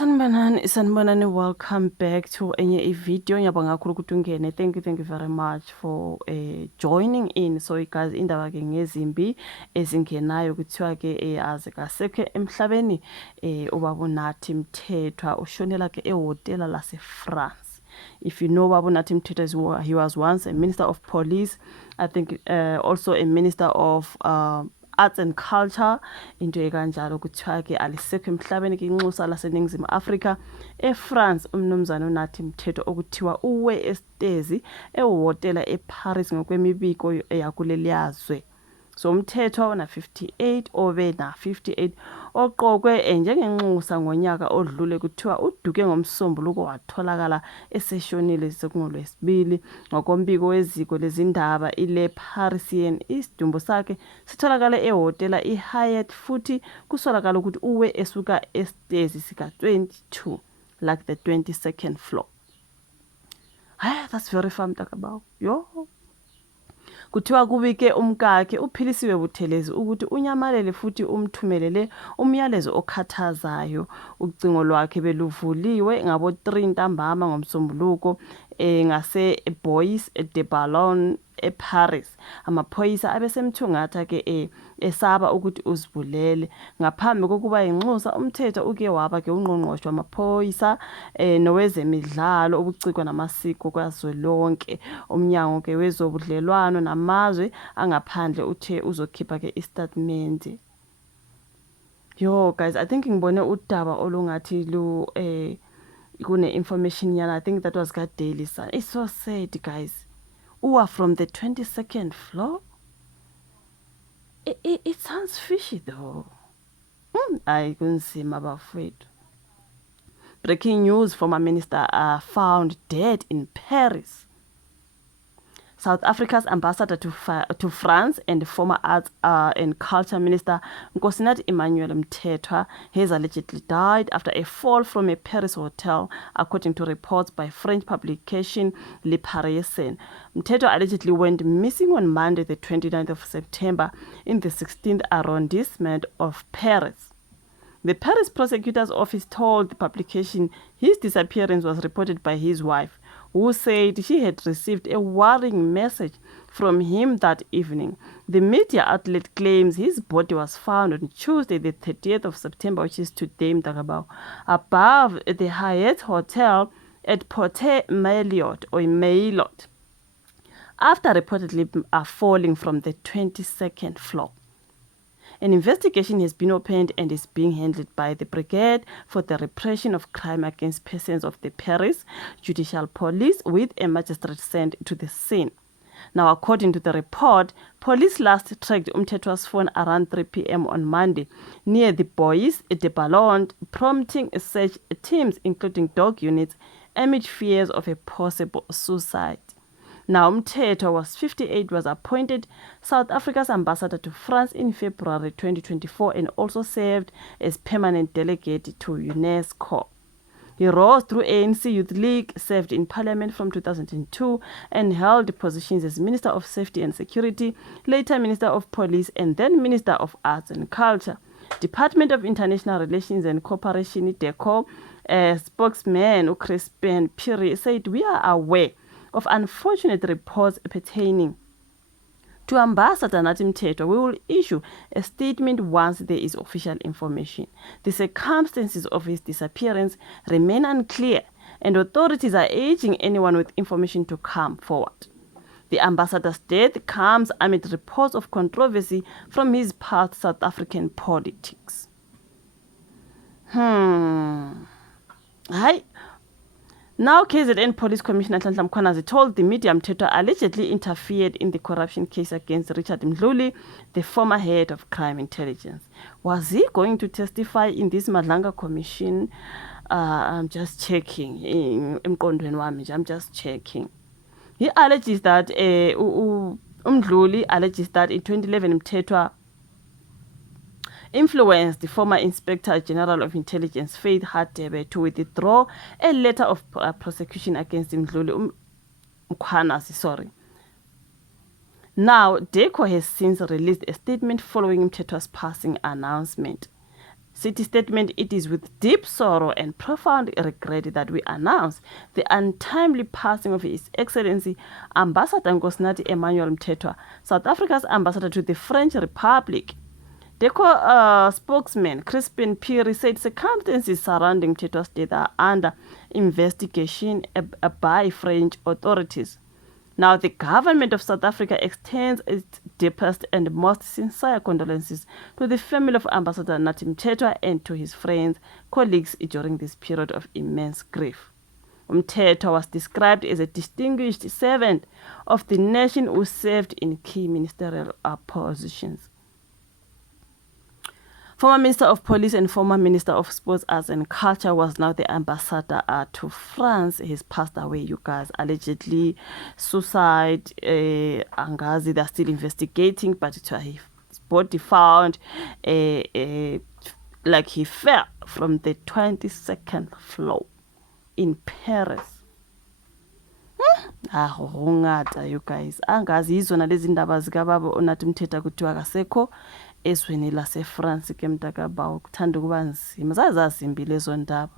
Sanibonani, welcome back to enye video. Ngiyabonga kakhulu ukuthi ungene. Thank you very much for joining in. So guys, indaba ke ngezimbi ezingenayo kuthiwa ke azikasekho emhlabeni ubaba uNathi Mthethwa ushonela ke ehotela lase France. If you know Baba uNathi Mthethwa, he was once a minister of police, I think also a minister of arts and culture, into ekanjalo kuthiwa ke alisekho emhlabeni ke inxusa laseNingizimu Afrika eFrance umnumzana uNathi Mthethwa okuthiwa uwe estezi ehotela eParis ngokwemibiko eyakuleli yazwe. So Mthethwa ona 58 obe na 58 oqokwe njengenxusa ngonyaka odlule kuthiwa uduke ngomsombuluko watholakala eseshonile sekungolwesibili ngokombiko weziko lezindaba ile Parisien. Isidumbu sakhe sitholakala ehotela iHyatt futhi kusolakala ukuthi uwe esuka estezi sika 22 like the 22nd floor. That's very fun about yo. Kuthiwa kubike umkakhe uPhilisiwe Buthelezi ukuthi unyamalele futhi umthumelele umyalezo okhathazayo. Ucingo lwakhe beluvuliwe ngabo 3 ntambama ngomsombuluko ngase Bois de Boulogne eParis. Amaphoyisa abesemthungatha ke esaba ukuthi uzibulele. Ngaphambi kokuba inxusa uMthethwa uke waba ke ungqongqoshe wamaphoyisa nowezemidlalo ubuciko namasiko kwazwelonke. Umnyango ke wezobudlelwano namazwe angaphandle uthe uzokhipha ke istatement. Yo guys, I think ngibone udaba olungathi lu kune information yana. I think that was ka Daily Sun. It's so sad guys. Uwa from the 22nd floor. It sounds fishy though. I couldn't see my bafethu. Breaking news: former minister found dead in Paris. South Africa's ambassador to France and former arts and culture minister Nkosinathi Emmanuel Mthethwa has allegedly died after a fall from a Paris hotel, according to reports by French publication Le Parisien. Mthethwa allegedly went missing on Monday, the 29th of September, in the 16th arrondissement of Paris. The Paris prosecutor's office told the publication his disappearance was reported by his wife, who said she had received a worrying message from him that evening. The media outlet claims his body was found on Tuesday, the 30th of September, which is today, above the Hyatt Hotel at Porte Maillot or Maillot, after reportedly falling from the 22nd floor. An investigation has been opened and is being handled by the Brigade for the Repression of Crime Against Persons of the Paris Judicial Police, with a magistrate sent to the scene. Now, according to the report, police last tracked Mthethwa's phone around 3 p.m. on Monday near the Bois de Boulogne, prompting search teams, including dog units, amid fears of a possible suicide. Now, Mthethwa was 58, was appointed South Africa's ambassador to France in February 2024 and also served as permanent delegate to UNESCO. He rose through ANC Youth League, served in parliament from 2002 and held positions as Minister of Safety and Security, later Minister of Police and then Minister of Arts and Culture. Department of International Relations and Cooperation, DECO, spokesman Crispin Piri said, "We are aware of unfortunate reports pertaining to Ambassador Nathi Mthethwa. We will issue a statement once there is official information. The circumstances of his disappearance remain unclear, and authorities are urging anyone with information to come forward." The ambassador's death comes amid reports of controversy from his past South African politics. Now, KZN Police Commissioner Nhlanhla Mkhwanazi told the media Mthethwa allegedly interfered in the corruption case against Richard Mdluli, the former head of crime intelligence. Was he going to testify in this Madlanga commission? I'm just checking. I'm just checking. He alleges that Mdluli alleges that in 2011 Mthethwa influenced the former Inspector General of Intelligence, Faith Hadebe, to withdraw a letter of prosecution against Mdluli Mkhwanazi. Now, DECO has since released a statement following Mthethwa's passing announcement, City statement, it is with deep sorrow and profound regret that we announce the untimely passing of His Excellency Ambassador Nkosinathi Emmanuel Mthethwa, South Africa's ambassador to the French Republic. DECO spokesman Crispin Peary said circumstances surrounding Mthethwa's death are under investigation by French authorities. Now, the government of South Africa extends its deepest and most sincere condolences to the family of Ambassador Nathi Mthethwa and to his friends, colleagues during this period of immense grief. Mthethwa was described as a distinguished servant of the nation who served in key ministerial positions. Former Minister of Police and former Minister of Sports, Arts and Culture was now the ambassador to France. He's passed away, you guys. Allegedly suicide. Angazi, they're still investigating, but his body found like he fell from the 22nd floor in Paris. Ngata, you guys. Angazi izona lezi ndaba zikababa uNathi Mthethwa kuthiwa kasekho ezweni laseFrance ke mntakabawo kuthanda kuba nzima. Zazazimbi lezo ndaba.